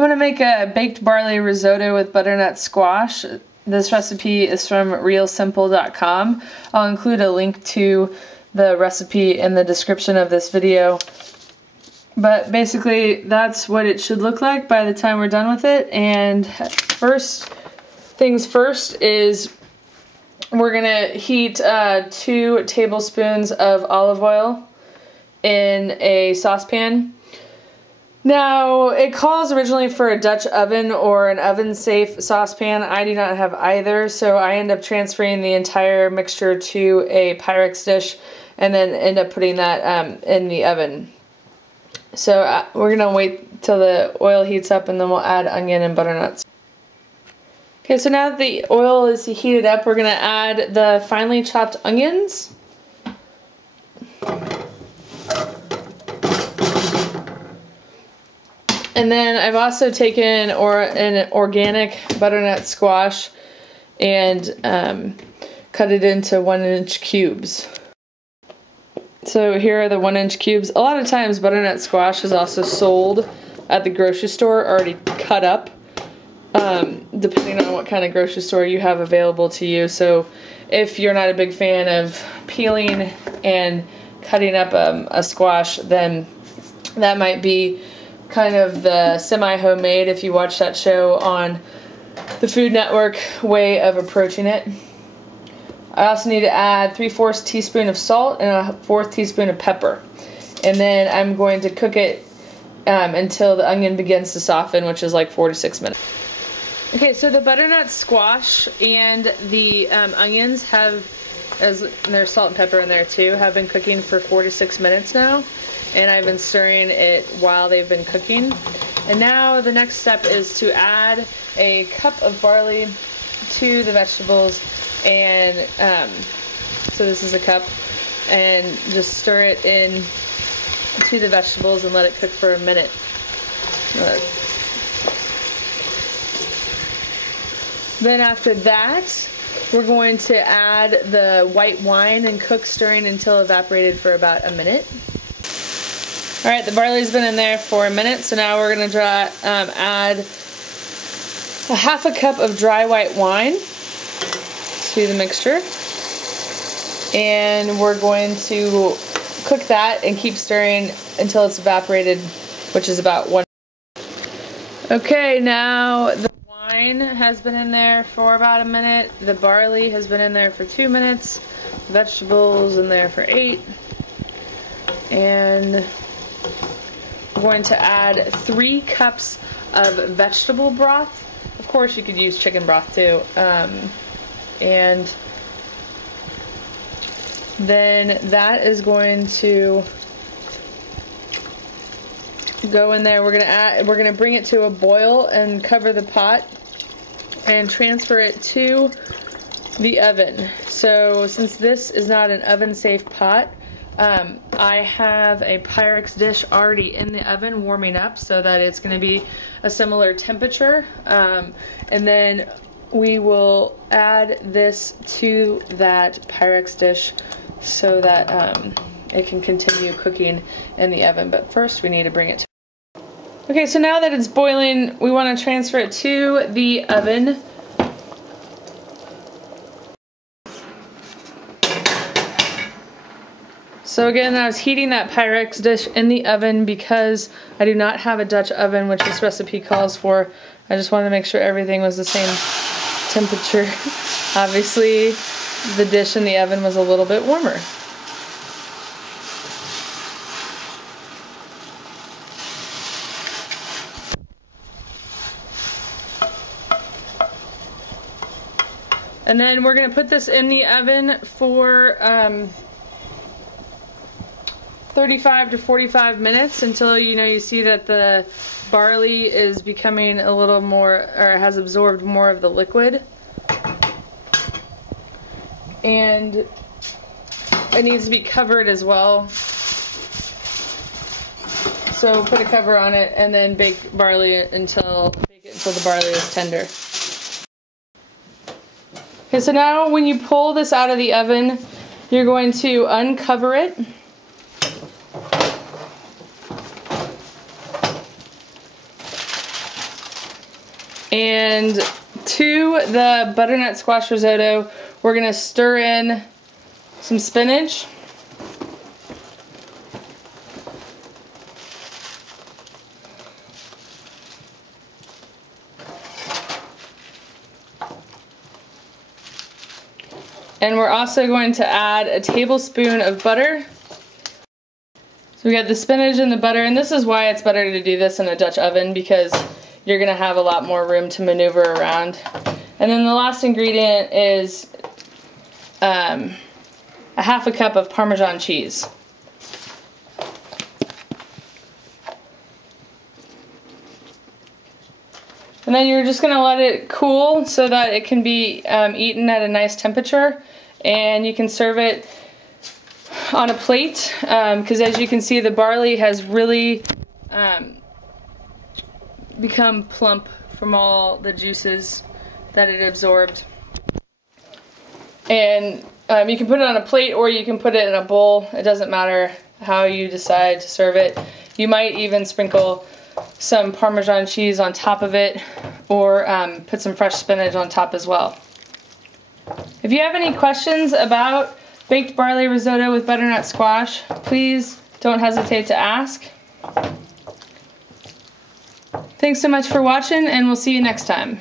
going to make a baked barley risotto with butternut squash. This recipe is from realsimple.com. I'll include a link to the recipe in the description of this video. But basically, that's what it should look like by the time we're done with it. And first things first is we're going to heat 2 tablespoons of olive oil in a saucepan. Now, it calls originally for a Dutch oven or an oven-safe saucepan. I do not have either, so I end up transferring the entire mixture to a Pyrex dish and then end up putting that in the oven. So we're going to wait till the oil heats up and then we'll add onion and butternuts. Okay, so now that the oil is heated up, we're going to add the finely chopped onions. And then I've also taken an organic butternut squash and cut it into 1-inch cubes. So here are the 1-inch cubes. A lot of times butternut squash is also sold at the grocery store already cut up, depending on what kind of grocery store you have available to you. So if you're not a big fan of peeling and cutting up a squash, then that might be kind of the semi-homemade, if you watch that show on the Food Network, way of approaching it. I also need to add 3/4 teaspoon of salt and a 1/4 teaspoon of pepper. And then I'm going to cook it until the onion begins to soften, which is like 4 to 6 minutes. Okay, so the butternut squash and the onions have, and there's salt and pepper in there too, have been cooking for 4 to 6 minutes now. And I've been stirring it while they've been cooking. And now the next step is to add a cup of barley to the vegetables, and so this is a cup, and just stir it in to the vegetables and let it cook for a minute. Then after that, we're going to add the white wine and cook, stirring until evaporated for about a minute. Alright, the barley's been in there for a minute, so now we're going to add a 1/2 cup of dry white wine to the mixture. And we're going to cook that and keep stirring until it's evaporated, which is about 1 minute. Okay, now the wine has been in there for about a minute. The barley has been in there for 2 minutes. The vegetables in there for 8. And we're going to add 3 cups of vegetable broth. Of course, you could use chicken broth too. And then that is going to go in there. We're going to bring it to a boil and cover the pot and transfer it to the oven. So since this is not an oven-safe pot, I have a Pyrex dish already in the oven warming up so that it's going to be a similar temperature. And then we will add this to that Pyrex dish so that it can continue cooking in the oven. But first we need to bring it to. Okay, so now that it's boiling, we want to transfer it to the oven. So again, I was heating that Pyrex dish in the oven because I do not have a Dutch oven, which this recipe calls for. I just wanted to make sure everything was the same temperature. Obviously, the dish in the oven was a little bit warmer. And then we're going to put this in the oven for 35 to 45 minutes until you see that the barley is becoming a little more, or has absorbed more of the liquid. And it needs to be covered as well. So put a cover on it and then bake it until the barley is tender. Okay, so now when you pull this out of the oven, you're going to uncover it. And to the butternut squash risotto, we're going to stir in some spinach. And we're also going to add a tablespoon of butter. So we got the spinach and the butter, and this is why it's better to do this in a Dutch oven, because you're going to have a lot more room to maneuver around. And then the last ingredient is a half a cup of Parmesan cheese. And then you're just going to let it cool so that it can be eaten at a nice temperature, and you can serve it on a plate, because as you can see, the barley has really become plump from all the juices that it absorbed. And you can put it on a plate or you can put it in a bowl. It doesn't matter how you decide to serve it. You might even sprinkle some Parmesan cheese on top of it, or put some fresh spinach on top as well. If you have any questions about baked barley risotto with butternut squash, please don't hesitate to ask. Thanks so much for watching, and we'll see you next time.